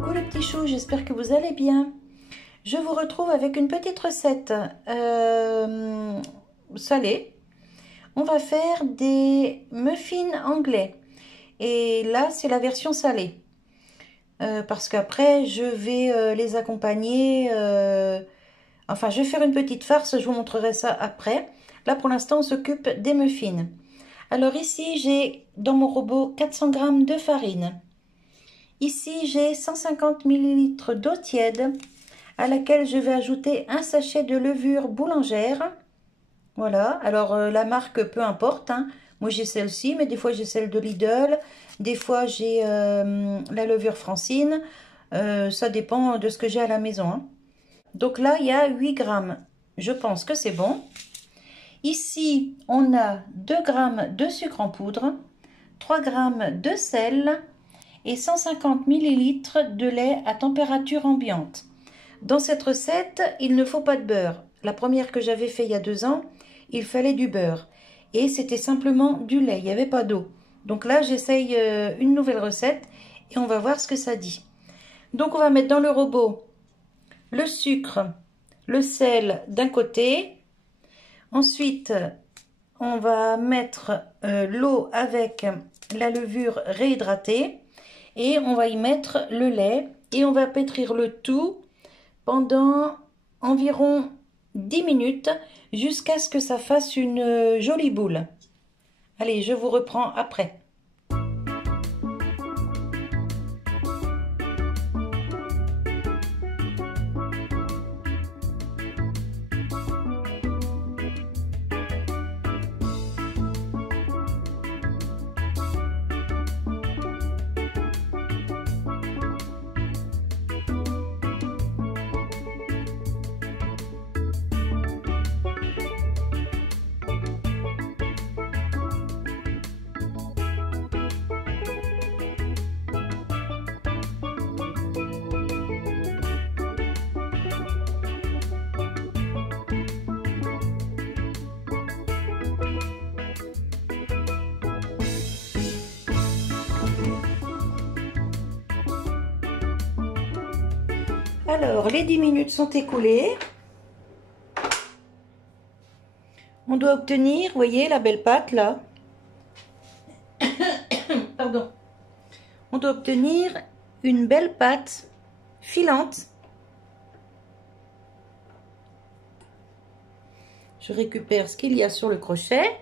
Coucou les petits choux, j'espère que vous allez bien. Je vous retrouve avec une petite recette salée. On va faire des muffins anglais. Et là, c'est la version salée. Parce qu'après, je vais les accompagner. Enfin, je vais faire une petite farce, je vous montrerai ça après. Là, pour l'instant, on s'occupe des muffins. Alors ici, j'ai dans mon robot 400 g de farine. Ici, j'ai 150 ml d'eau tiède à laquelle je vais ajouter un sachet de levure boulangère. Voilà, alors la marque, peu importe, hein. Moi, j'ai celle-ci, mais des fois, j'ai celle de Lidl. Des fois, j'ai la levure Francine. Ça dépend de ce que j'ai à la maison, hein. Donc là, il y a 8 grammes. Je pense que c'est bon. Ici, on a 2 grammes de sucre en poudre, 3 grammes de sel et 150 ml de lait à température ambiante. Dans cette recette, il ne faut pas de beurre. La première que j'avais fait il y a 2 ans, il fallait du beurre. Et c'était simplement du lait, il n'y avait pas d'eau. Donc là, j'essaye une nouvelle recette et on va voir ce que ça dit. Donc on va mettre dans le robot le sucre, le sel d'un côté. Ensuite, on va mettre l'eau avec la levure réhydratée. Et on va y mettre le lait et on va pétrir le tout pendant environ 10 minutes jusqu'à ce que ça fasse une jolie boule. Allez, je vous reprends après. Alors, les 10 minutes sont écoulées. On doit obtenir, vous voyez, la belle pâte là. Pardon. On doit obtenir une belle pâte filante. Je récupère ce qu'il y a sur le crochet.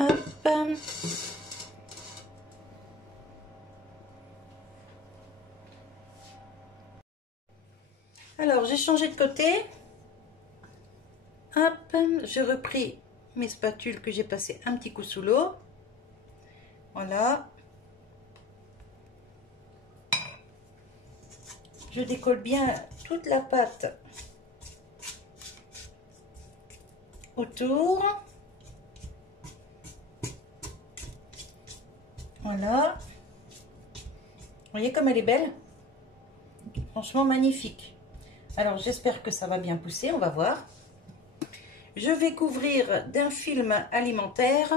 Hop. Alors, j'ai changé de côté. Hop, j'ai repris mes spatules que j'ai passé un petit coup sous l'eau. Voilà. Je décolle bien toute la pâte autour. Voilà. Vous voyez comme elle est belle? Franchement magnifique. Alors j'espère que ça va bien pousser, on va voir. Je vais couvrir d'un film alimentaire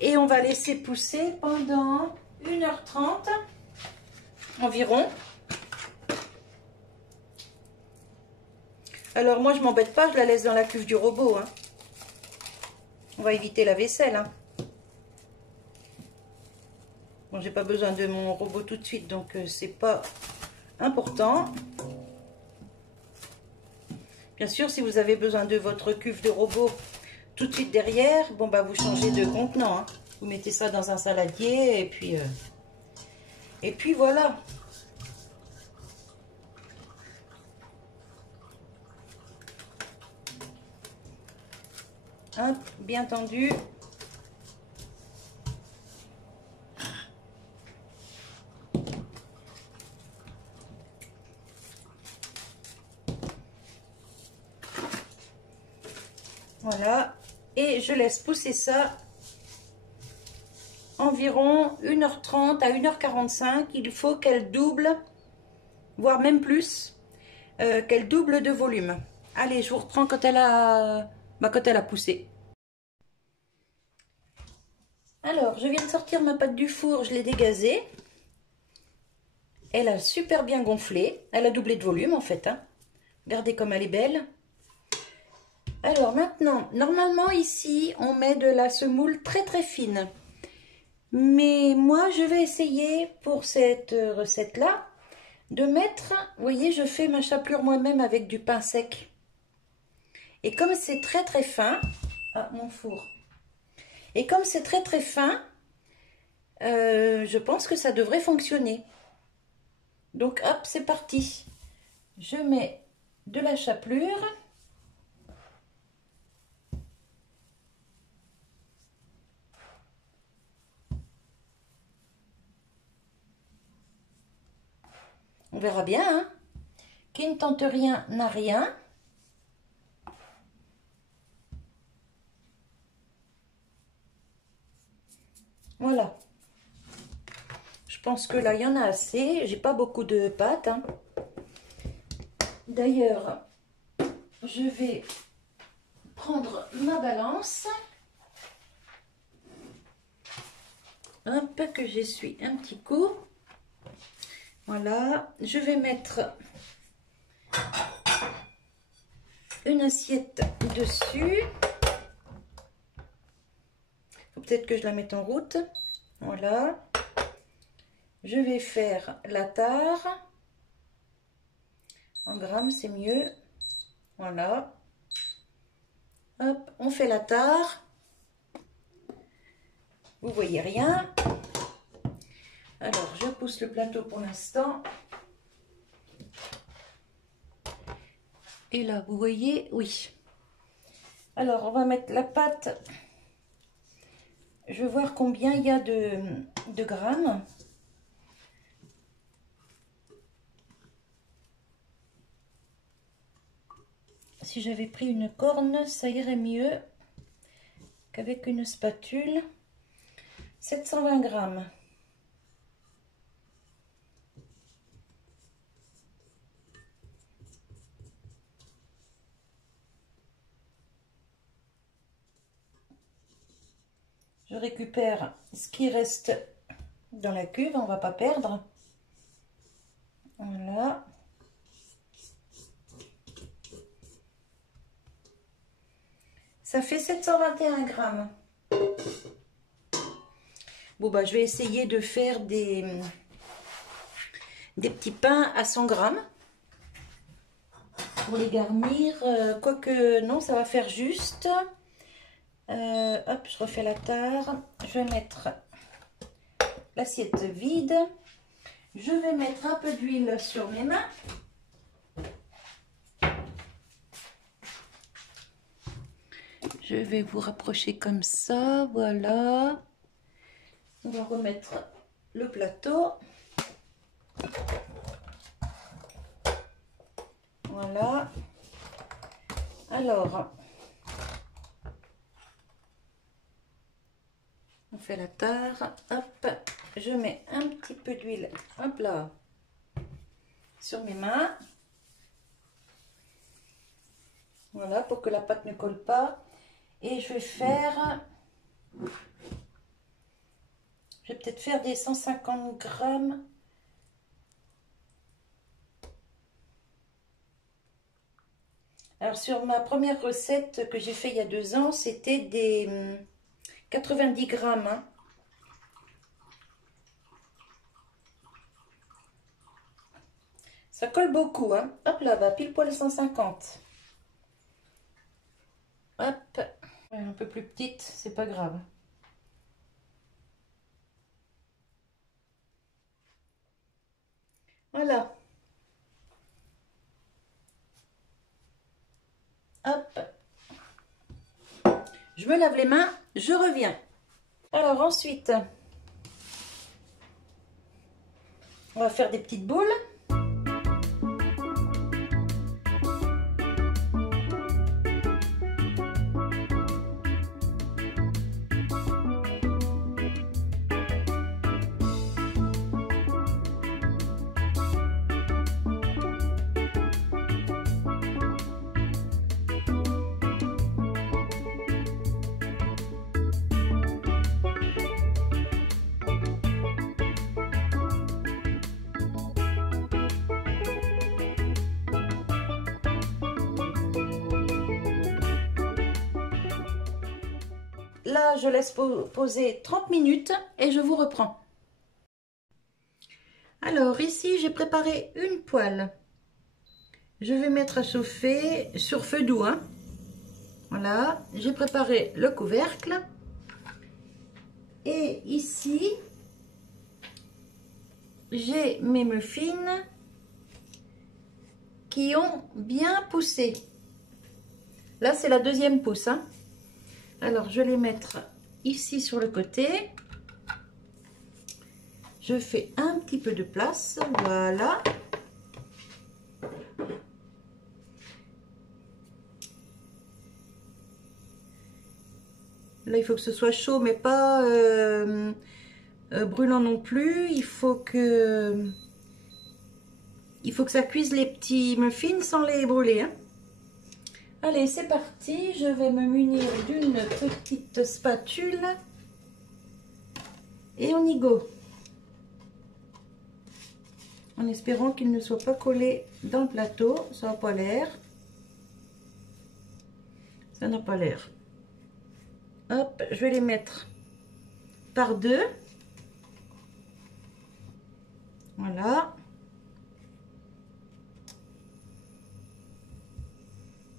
et on va laisser pousser pendant 1h30 environ. Alors moi je m'embête pas, je la laisse dans la cuve du robot, hein. On va éviter la vaisselle, hein. Bon, j'ai pas besoin de mon robot tout de suite, donc c'est pas important. Bien sûr, si vous avez besoin de votre cuve de robot tout de suite derrière, bon bah vous changez de contenant, hein. Vous mettez ça dans un saladier et puis voilà. Hop, bien tendu. Voilà. Et je laisse pousser ça environ 1h30 à 1h45. Il faut qu'elle double, voire même plus, qu'elle double de volume. Allez, je vous reprends quand quand elle a poussé. Alors, je viens de sortir ma pâte du four, je l'ai dégazée. Elle a super bien gonflé. Elle a doublé de volume en fait, hein. Regardez comme elle est belle. Alors maintenant, normalement ici, on met de la semoule très très fine. Mais moi, je vais essayer pour cette recette-là de mettre, vous voyez, je fais ma chapelure moi-même avec du pain sec. Et comme c'est très très fin, ah mon four. Et comme c'est très très fin, je pense que ça devrait fonctionner. Donc hop, c'est parti. Je mets de la chapelure. On verra bien, hein. Qui ne tente rien n'a rien. Voilà. Je pense que là, il y en a assez. J'ai pas beaucoup de pâte, hein. D'ailleurs, je vais prendre ma balance. Hop, que j'essuie un petit coup. Voilà. Je vais mettre une assiette dessus. Faut peut-être que je la mette en route. Voilà. Je vais faire la tare. En grammes, c'est mieux. Voilà. Hop, on fait la tare. Vous voyez rien. Alors, je pousse le plateau pour l'instant. Et là, vous voyez, oui. Alors, on va mettre la pâte. Je vais voir combien il y a de grammes. Si j'avais pris une corne, ça irait mieux qu'avec une spatule. 720 grammes. Je récupère ce qui reste dans la cuve, on va pas perdre. Voilà. Ça fait 721 grammes. Bon, bah, je vais essayer de faire des petits pains à 100 grammes. Pour les garnir. Quoique, non, ça va faire juste. Hop, je refais la tare. Je vais mettre l'assiette vide. Je vais mettre un peu d'huile sur mes mains. Je vais vous rapprocher comme ça, voilà. On va remettre le plateau. Voilà. Alors, on fait la tare. Hop, je mets un petit peu d'huile, hop là, sur mes mains. Voilà, pour que la pâte ne colle pas. Et je vais faire... Je vais peut-être faire des 150 grammes. Alors, sur ma première recette que j'ai fait il y a 2 ans, c'était des 90 grammes. Hein. Ça colle beaucoup. Hein. Hop là, bah, pile poil 150. Hop. Un peu plus petite, c'est pas grave. Voilà. Hop. Je me lave les mains, je reviens. Alors ensuite, on va faire des petites boules. là, je laisse poser 30 minutes et je vous reprends. Alors ici, j'ai préparé une poêle. Je vais mettre à chauffer sur feu doux, hein. Voilà, j'ai préparé le couvercle. Et ici, j'ai mes muffins qui ont bien poussé. Là, c'est la deuxième pousse, hein. Alors, je vais les mettre ici sur le côté. Je fais un petit peu de place, voilà. Là, il faut que ce soit chaud, mais pas brûlant non plus. Il faut que ça cuise les petits muffins sans les brûler, hein. Allez, c'est parti. Je vais me munir d'une petite spatule. Et on y go. En espérant qu'il ne soit pas collé dans le plateau. Ça n'a pas l'air. Ça n'a pas l'air. Hop, je vais les mettre par deux. Voilà.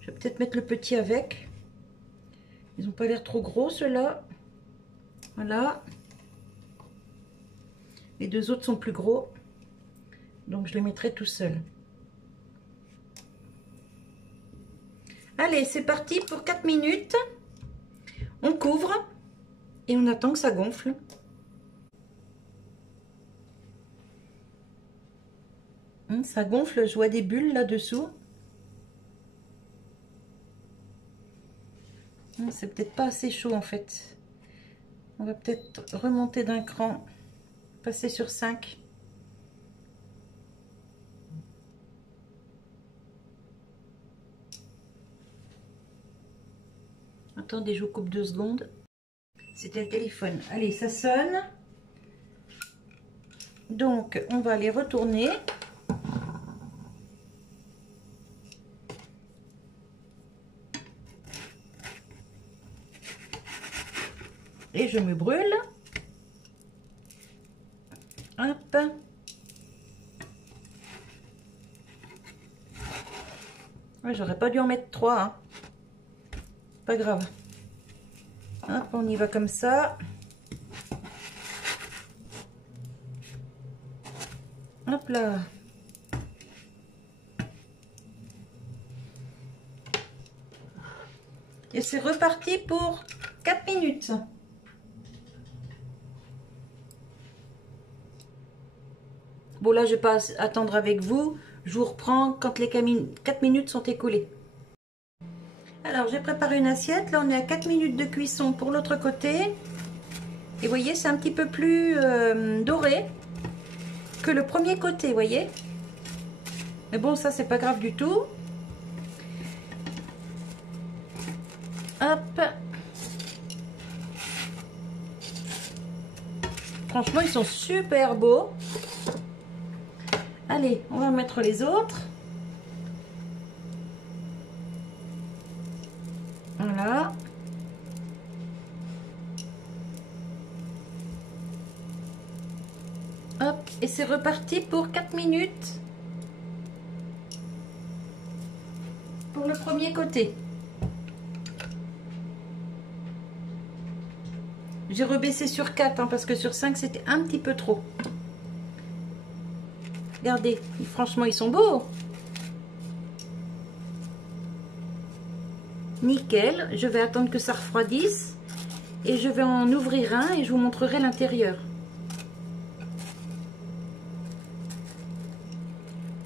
Je vais peut-être mettre le petit avec. Ils n'ont pas l'air trop gros ceux-là. Voilà. Les deux autres sont plus gros. Donc je les mettrai tout seul. Allez, c'est parti pour 4 minutes. On couvre et on attend que ça gonfle. Ça gonfle, je vois des bulles là-dessous. C'est peut-être pas assez chaud en fait. On va peut-être remonter d'un cran, passer sur 5. Attendez, je vous coupe 2 secondes. C'était le téléphone. Allez, ça sonne. Donc, on va les retourner. Et je me brûle. Hop. Ouais, j'aurais pas dû en mettre 3, hein. Pas grave. Hop, on y va comme ça. Hop là. Et c'est reparti pour 4 minutes. Bon, là, je vais pas attendre avec vous. Je vous reprends quand les 4 minutes sont écoulées. Alors, j'ai préparé une assiette. Là, on est à 4 minutes de cuisson pour l'autre côté. Et vous voyez, c'est un petit peu plus doré que le premier côté, vous voyez. Mais bon, ça, c'est pas grave du tout. Hop. Franchement, ils sont super beaux. Allez, on va mettre les autres. Voilà. Hop, et c'est reparti pour 4 minutes. Pour le premier côté. J'ai rebaissé sur 4 hein, parce que sur 5 c'était un petit peu trop. Regardez, franchement ils sont beaux. Nickel, je vais attendre que ça refroidisse et je vais en ouvrir un et je vous montrerai l'intérieur.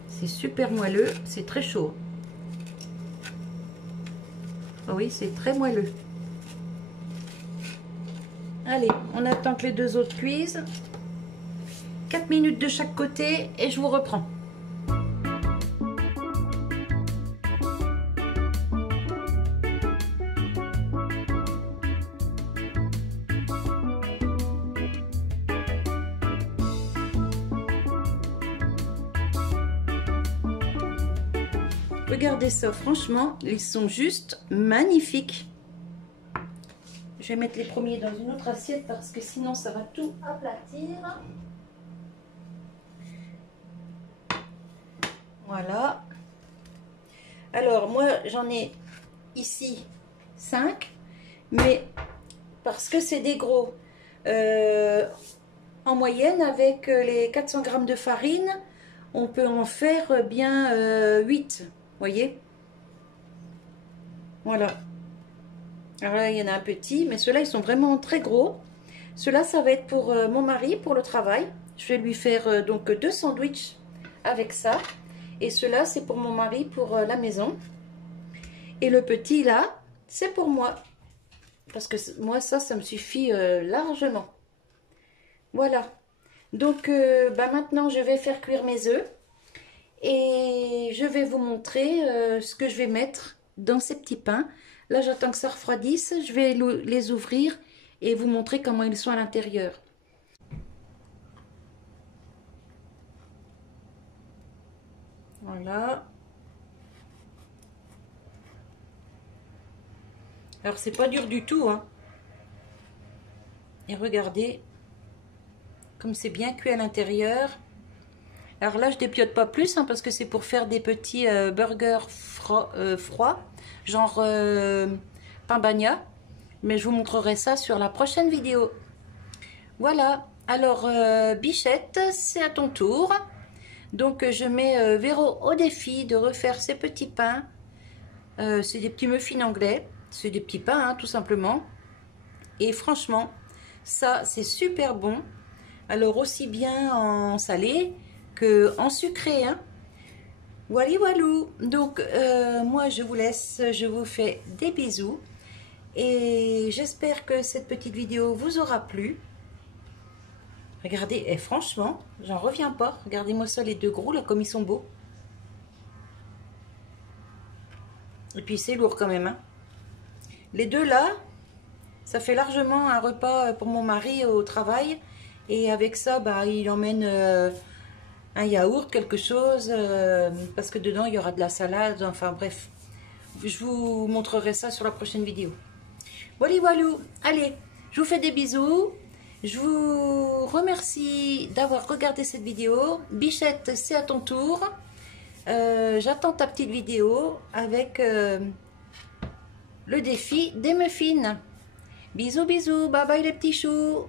C'est super moelleux, c'est très chaud. Oh oui, c'est très moelleux. Allez, on attend que les deux autres cuisent. 4 minutes de chaque côté et je vous reprends. Regardez ça, franchement, ils sont juste magnifiques. Je vais mettre les premiers dans une autre assiette parce que sinon ça va tout aplatir. Voilà. Alors moi j'en ai ici 5, mais parce que c'est des gros. En moyenne, avec les 400 grammes de farine, on peut en faire bien 8, voyez. Voilà. Alors là, il y en a un petit, mais ceux-là, ils sont vraiment très gros. Ceux-là, ça va être pour mon mari, pour le travail. Je vais lui faire donc 2 sandwichs avec ça. Et ceux-là, c'est pour mon mari, pour la maison. Et le petit, là, c'est pour moi. Parce que moi, ça me suffit largement. Voilà. Donc, maintenant, je vais faire cuire mes œufs. Et je vais vous montrer ce que je vais mettre dans ces petits pains. Là, j'attends que ça refroidisse. Je vais les ouvrir et vous montrer comment ils sont à l'intérieur. Voilà. Alors, c'est pas dur du tout, hein. Et regardez, comme c'est bien cuit à l'intérieur. Alors là, je dépiote pas plus, hein, parce que c'est pour faire des petits burgers froids, genre pain bagna. Mais je vous montrerai ça sur la prochaine vidéo. Voilà. Alors, Bichette, c'est à ton tour. Donc, je mets Véro au défi de refaire ces petits pains. C'est des petits muffins anglais. C'est des petits pains, hein, tout simplement. Et franchement, ça, c'est super bon. Alors, aussi bien en salé que en sucré, hein. Wally walou. Donc, moi, je vous laisse. Je vous fais des bisous. Et j'espère que cette petite vidéo vous aura plu. Regardez, et franchement, j'en reviens pas. Regardez-moi ça, les 2 gros, là, comme ils sont beaux. Et puis, c'est lourd quand même, hein. Les 2 là, ça fait largement un repas pour mon mari au travail. Et avec ça, bah, il emmène un yaourt, quelque chose, parce que dedans, il y aura de la salade. Enfin, bref. Je vous montrerai ça sur la prochaine vidéo. Wally walou. Allez, je vous fais des bisous. Je vous remercie d'avoir regardé cette vidéo. Bichette, c'est à ton tour. J'attends ta petite vidéo avec le défi des muffins. Bisous, bisous. Bye bye les petits choux.